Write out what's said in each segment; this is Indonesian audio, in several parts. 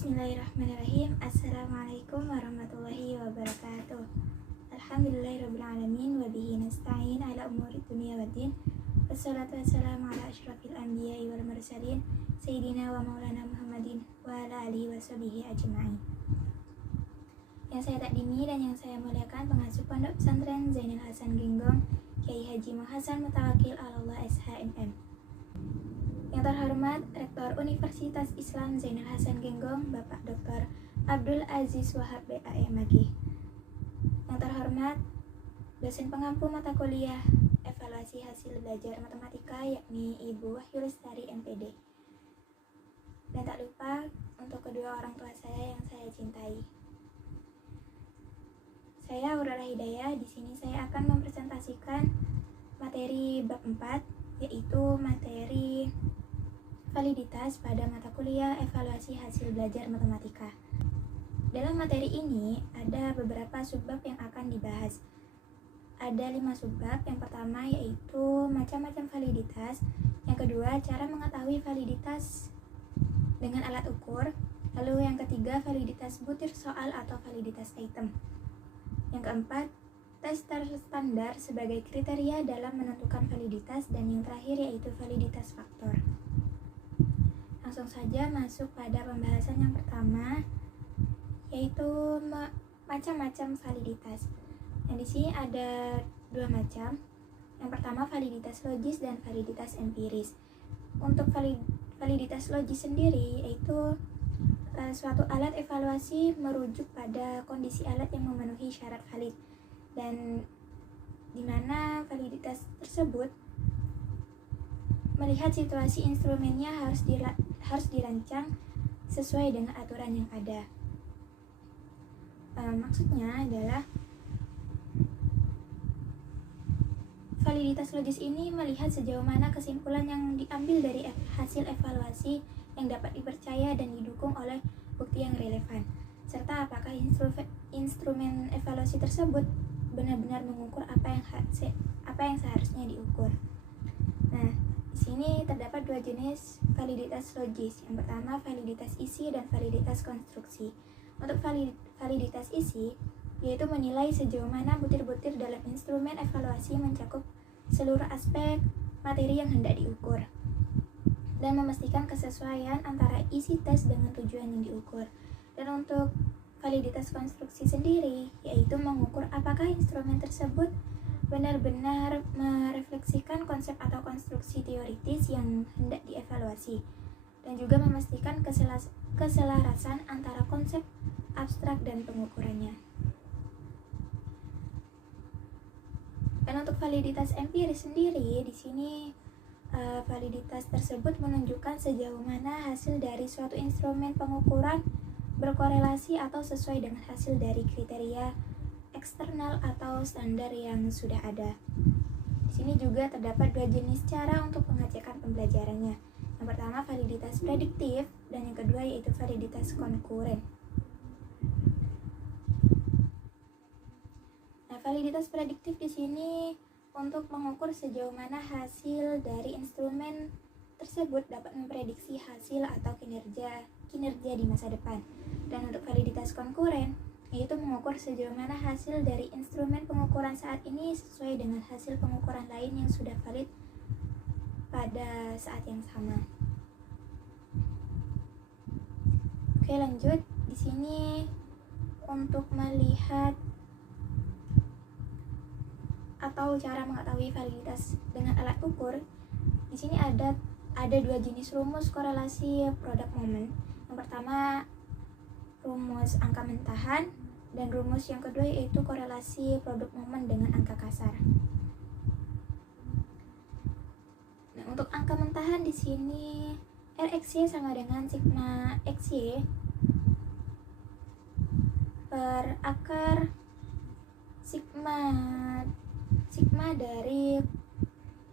Bismillahirrahmanirrahim. Assalamualaikum warahmatullahi wabarakatuh. Alhamdulillahirrabbilalamin. Wabihi nasta'in ala umuri dunia waddin. Wassalatu wassalamu ala ashrafil anbiya'i wal mursalin Sayyidina wa maulana Muhammadin wa ala alihi wa sahbihi ajma'in. Yang saya takdimi dan yang saya muliakan pengasuh Pondok Pesantren Zainul Hasan Genggong Kiai Haji Muhasan Mutawakil Allah SHMM. Yang terhormat Rektor Universitas Islam Zainul Hasan Genggong Bapak Dr. Abdul Aziz Wahab BAMAG. Yang terhormat dosen pengampu mata kuliah evaluasi hasil belajar matematika yakni Ibu Wahyu Lestari MPD. Dan tak lupa untuk kedua orang tua saya yang saya cintai. Saya Aurora Hidayah. Di sini saya akan mempresentasikan materi bab 4, yaitu materi validitas pada mata kuliah evaluasi hasil belajar matematika. Dalam materi ini ada beberapa subbab yang akan dibahas. Ada 5 subbab. Yang pertama yaitu macam-macam validitas. Yang kedua, cara mengetahui validitas dengan alat ukur. Lalu yang ketiga, validitas butir soal atau validitas item. Yang keempat, tes standar sebagai kriteria dalam menentukan validitas. Dan yang terakhir yaitu validitas faktor. Langsung saja masuk pada pembahasan yang pertama, yaitu macam-macam validitas. Nah, di sini ada 2 macam. Yang pertama validitas logis dan validitas empiris. Untuk validitas logis sendiri yaitu suatu alat evaluasi merujuk pada kondisi alat yang memenuhi syarat valid, dan di mana validitas tersebut melihat situasi instrumennya harus dirancang sesuai dengan aturan yang ada. Maksudnya adalah validitas logis ini melihat sejauh mana kesimpulan yang diambil dari hasil evaluasi yang dapat dipercaya dan didukung oleh bukti yang relevan, serta apakah instrumen evaluasi tersebut benar-benar mengukur apa yang seharusnya diukur. Nah, di sini terdapat 2 jenis validitas logis. Yang pertama validitas isi dan validitas konstruksi. Untuk validitas isi yaitu menilai sejauh mana butir-butir dalam instrumen evaluasi mencakup seluruh aspek materi yang hendak diukur dan memastikan kesesuaian antara isi tes dengan tujuan yang diukur. Dan untuk validitas konstruksi sendiri yaitu mengukur apakah instrumen tersebut benar-benar merefleksikan konsep atau konstruksi teoritis yang hendak dievaluasi, dan juga memastikan keselarasan antara konsep abstrak dan pengukurannya. Dan untuk validitas empiris sendiri, di sini validitas tersebut menunjukkan sejauh mana hasil dari suatu instrumen pengukuran berkorelasi atau sesuai dengan hasil dari kriteria eksternal atau standar yang sudah ada. Di sini juga terdapat 2 jenis cara untuk pengecekan pembelajarannya. Yang pertama validitas prediktif dan yang kedua yaitu validitas konkuren. Nah, validitas prediktif di sini untuk mengukur sejauh mana hasil dari instrumen tersebut dapat memprediksi hasil atau kinerja di masa depan. Dan untuk validitas konkuren yaitu mengukur sejauh mana hasil dari instrumen pengukuran saat ini sesuai dengan hasil pengukuran lain yang sudah valid pada saat yang sama. Oke, lanjut. Di sini untuk melihat atau cara mengetahui validitas dengan alat ukur, di sini ada 2 jenis rumus korelasi produk momen. Yang pertama rumus angka mentahan dan rumus yang kedua yaitu korelasi produk momen dengan angka kasar. Nah, untuk angka mentahan di sini RXY sama dengan sigma XY per akar sigma dari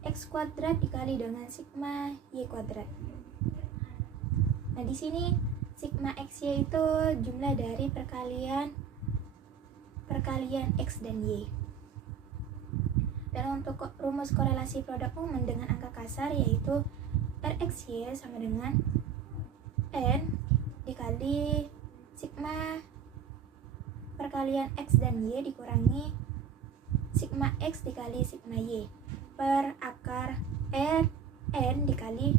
X kuadrat dikali dengan sigma Y kuadrat. Nah, di sini sigma XY itu jumlah dari perkalian X dan Y. Dan untuk rumus korelasi produk momen dengan angka kasar yaitu RXY sama dengan N dikali sigma perkalian X dan Y dikurangi sigma X dikali sigma Y per akar N dikali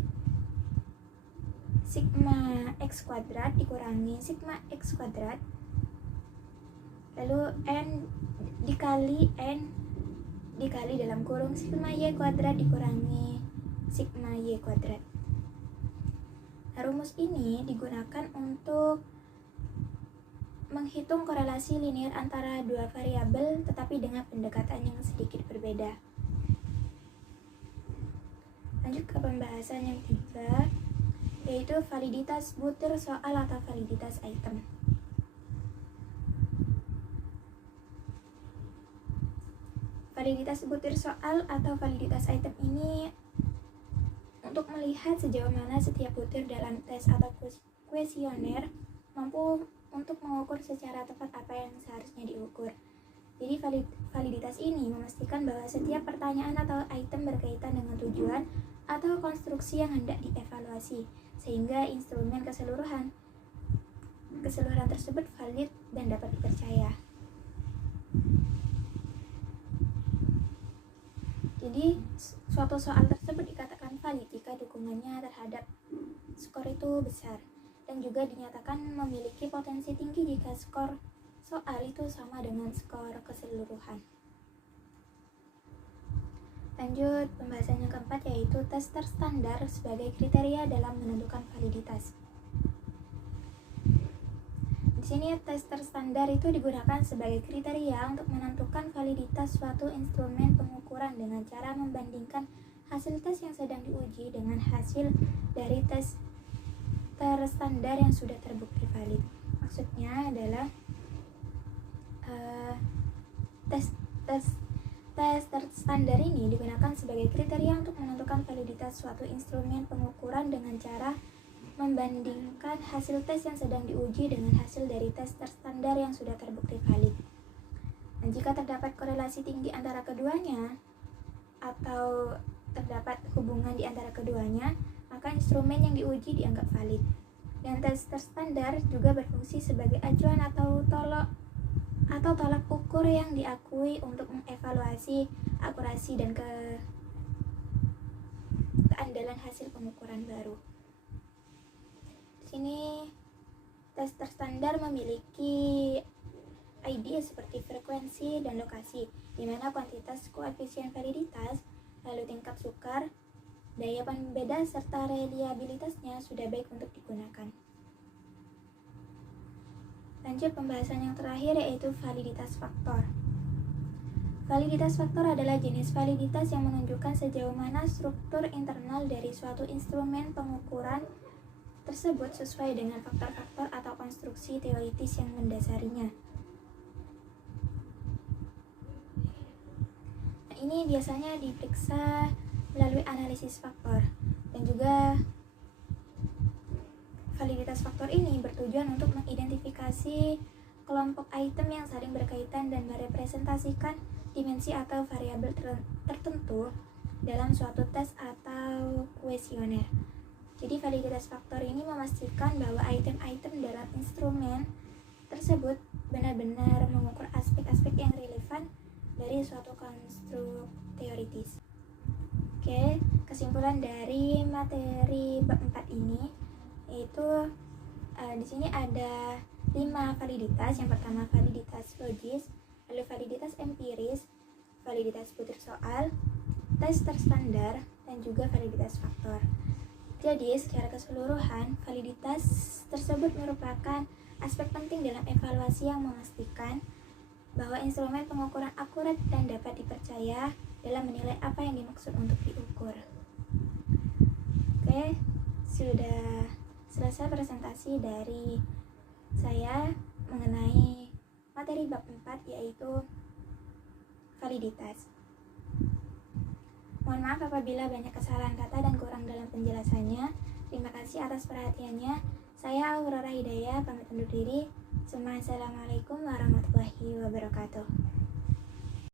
sigma X kuadrat dikurangi sigma X kuadrat, lalu N dikali dalam kurung sigma Y kuadrat dikurangi sigma Y kuadrat. Nah, rumus ini digunakan untuk menghitung korelasi linear antara dua variabel tetapi dengan pendekatan yang sedikit berbeda. Lanjut ke pembahasan yang ketiga, yaitu validitas butir soal atau validitas item. Validitas butir soal atau validitas item ini untuk melihat sejauh mana setiap butir dalam tes atau kuesioner mampu untuk mengukur secara tepat apa yang seharusnya diukur. Jadi validitas ini memastikan bahwa setiap pertanyaan atau item berkaitan dengan tujuan atau konstruksi yang hendak dievaluasi, sehingga instrumen keseluruhan tersebut valid dan dapat dipercaya. Jadi suatu soal tersebut dikatakan valid jika dukungannya terhadap skor itu besar, dan juga dinyatakan memiliki potensi tinggi jika skor soal itu sama dengan skor keseluruhan. Lanjut pembahasan yang keempat, yaitu tes terstandar sebagai kriteria dalam menentukan validitas. Di sini tes terstandar itu digunakan sebagai kriteria untuk menentukan validitas suatu instrumen pengukuran dengan cara membandingkan hasil tes yang sedang diuji dengan hasil dari tes terstandar yang sudah terbukti valid. Maksudnya adalah tes terstandar ini digunakan sebagai kriteria untuk menentukan validitas suatu instrumen pengukuran dengan cara membandingkan hasil tes yang sedang diuji dengan hasil dari tes terstandar yang sudah terbukti valid. Dan jika terdapat korelasi tinggi antara keduanya atau terdapat hubungan di antara keduanya, maka instrumen yang diuji dianggap valid. Dan tes terstandar juga berfungsi sebagai acuan atau tolak ukur yang diakui untuk mengevaluasi akurasi dan keandalan hasil pengukuran baru. Di sini tes terstandar memiliki ID seperti frekuensi dan lokasi, di mana kuantitas koefisien validitas, lalu tingkat sukar, daya pembeda serta reliabilitasnya sudah baik untuk digunakan. Lanjut pembahasan yang terakhir, yaitu validitas faktor. Validitas faktor adalah jenis validitas yang menunjukkan sejauh mana struktur internal dari suatu instrumen pengukuran tersebut sesuai dengan faktor-faktor atau konstruksi teoritis yang mendasarinya. Nah, ini biasanya diperiksa melalui analisis faktor, dan juga validitas faktor ini bertujuan untuk mengidentifikasi kelompok item yang saling berkaitan dan merepresentasikan dimensi atau variabel tertentu dalam suatu tes atau kuesioner. Jadi validitas faktor ini memastikan bahwa item-item dalam instrumen tersebut benar-benar mengukur aspek-aspek yang relevan dari suatu konstruk teoritis. Oke, kesimpulan dari materi bab 4 ini yaitu di sini ada 5 validitas. Yang pertama validitas logis, lalu validitas empiris, validitas butir soal, tes terstandar, dan juga validitas faktor. Jadi secara keseluruhan validitas tersebut merupakan aspek penting dalam evaluasi yang memastikan bahwa instrumen pengukuran akurat dan dapat dipercaya dalam menilai apa yang dimaksud untuk diukur. Oke, sudah selesai presentasi dari saya mengenai materi bab 4, yaitu validitas. Mohon maaf apabila banyak kesalahan kata dan kurang dalam penjelasannya. Terima kasih atas perhatiannya. Saya Aurora Hidayah pamit undur diri. Assalamualaikum warahmatullahi wabarakatuh.